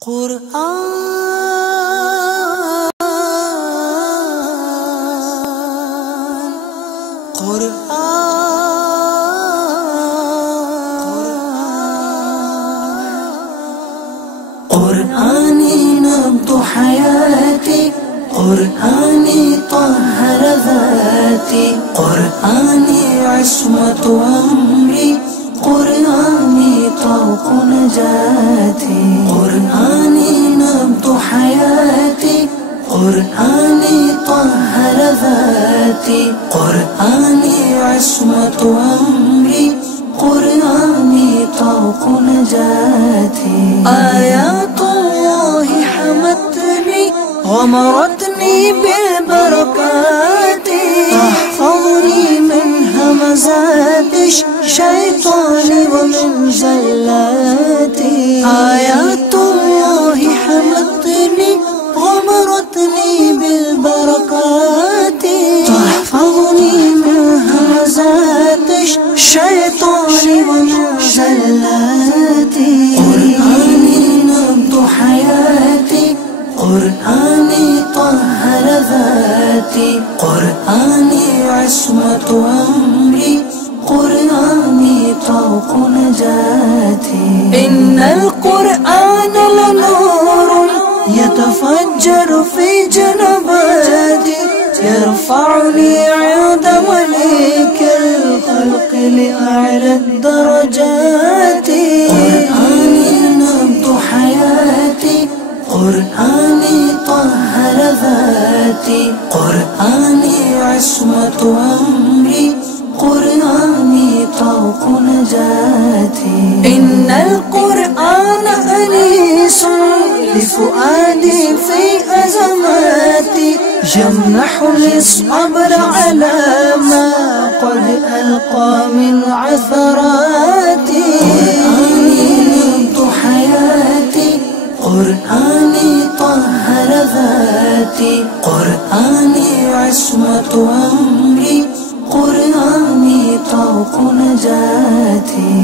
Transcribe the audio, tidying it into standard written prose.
قرآني نبض حياتي، قرآني طهر ذاتي، قرآني عصمة أمري، قرآني طوق نجاتي، قرآني نبض حياتي، قرآني طهر ذاتي، قرآني عصمة أمري، قرآني طوق نجاتي. آيات الله حمتني غمرتني بالبركات، تحفظني من همزات الشيطان ومن زلاتي. آيات الله حمتني غمرتني بالبركات، تحفظني من همزات الشيطان ومن زلاتي. قرآني نبض حياتي، قرآني طهر ذاتي، قرآني عصمة أمري، قرآني طوق نجاتي. إن القرآن لنور يتفجر في جنباتي، يرفعني عند مليك الخلق لأعلى الدرجات. قرآني نبض حياتي، قرآني طهر ذاتي، قرآني عصمة أمري، قرآني طوق نجاتي. إن القرآن أنيس لفؤادي في أزماتي، يمنحني الصبر على ما قد ألقى من عثراتي. قرآني نبض حياتي، قرآني طهر ذاتي، قرآني عصمة أمري، قرآني طوق نجاتي.